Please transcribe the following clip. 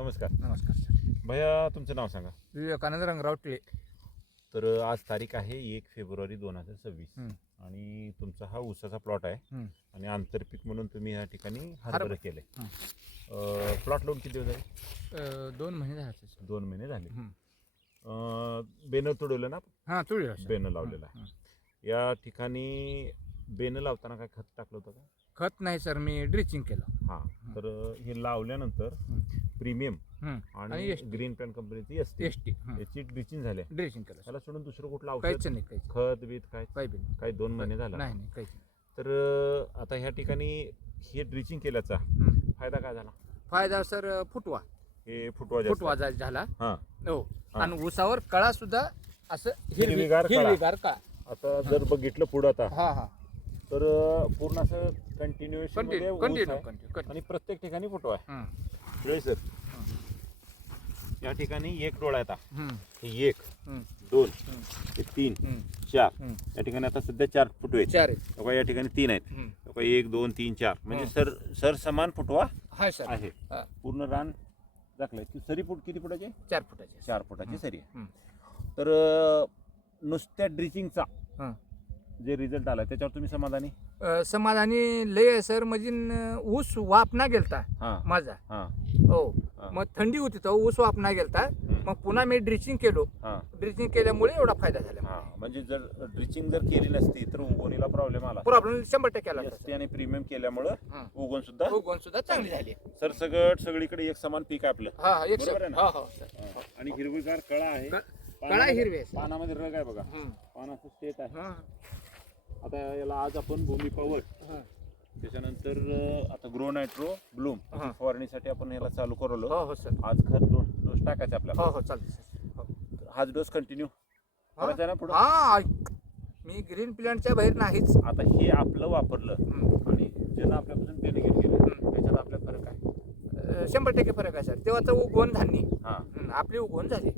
नमस्कार. नमस्कार सर. भैया तुमचं नाव सांगा. विवेकानंद रंगराव टिळे. तर आज तारीख आहे 1 फेब्रुवारी 2026 आणि तुमचा हा ऊसाचा प्लॉट आहे आणि आंतरपीक म्हणून तुम्ही या ठिकाणी हरभरा केले. प्लॉट लावून किती दिवस झाले? 2 महिने झाले. 2 महिने झाले. बेनं तुडवलं ना? हां, तुळी बेनं लावलेलं आहे. या ठिकाणी बेनं लावताना काय खत टाकलं होतं का? खत नाही सर, मी ड्रिचिंग केलं. हां, तर हे लावल्यानंतर प्रीमियम आणि ग्रीन पॅन कंपनीची एसटी याची ड्रिचिंग झाली. ड्रिचिंग केलं. त्याला सोडून दुसरं कुठलं काहीच औषध नाही, काहीच खत बीत काय काही 2 महिने झाला नाही नाही काहीच नाही. तर आता ह्या ठिकाणी हे ड्रिचिंग केल्याचा फायदा काय झाला? फायदा सर फुटवा हे फुटवा झाला. हां, हो. आणि ऊसावर कळा सुद्धा असं हिरवीगार कळा. आता जर बघितलं पुढं आता हा तर पूर्ण असं कंटिन्युएशन आणि प्रत्येक ठिकाणी फुटवा आहे. सर या ठिकाणी एक डोळा आहे आता. हे 1 2 हे 3 4 या ठिकाणी आता सध्या 4 फुटवे आहेत. 4 आहेत. या ठिकाणी 3 आहेत. 1 2 3 4 म्हणजे सर समान फुटवा आहे. पूर्ण रान दाखलंय. सरी फूट किती फुटाची? 4 फुटाची. 4 फुटाची सरी आहे. तर नुसत्या ड्रिचिंगचा जे रिझल्ट आला त्याच्यावर तुम्ही समाधानी? समाधानी लय आहे सर. म्हणजे ऊस वापना गेलता माझा. हो, मग थंडी होती तर ऊस वापना गेलता. मग पुन्हा मी ड्रिचिंग केलो. ड्रिचिंग केल्यामुळे एवढा फायदा झाला. म्हणजे जर ड्रिचिंग जर केली नसती तर उगवणीला प्रॉब्लेम आला. 100% आला. आणि प्रीमियम केल्यामुळे उगवण सुद्धा चांगली झाली. सर सगळीकडे एक समान पीक आपलं. बरोबर आहे ना? आणि हिरवीगार कळा आहे. कळा हिरवे, पानामध्ये रग आहे बघा. पानाचं स्टेट आहे. आता याला आज आपण भूमी पॉवर त्याच्यानंतर आता ग्रो नायट्रो ब्लूम फवारणीसाठी आपण याला चालू करलो. आज खत डोस टाकायचा आपल्याला. चालतं. हाच डोस कंटिन्यू करायचा ना पुढे? मी ग्रीन प्लॅन्टच्या बाहेर नाहीच. आता हे आपलं वापरलं आणि ज्यांना आपल्यापासून बेनिफिट गेले त्याच्यात आपला फरक आहे. 100% फरक आहे सर. तेव्हाचं उगवण धान्य आपली उगवण झाली.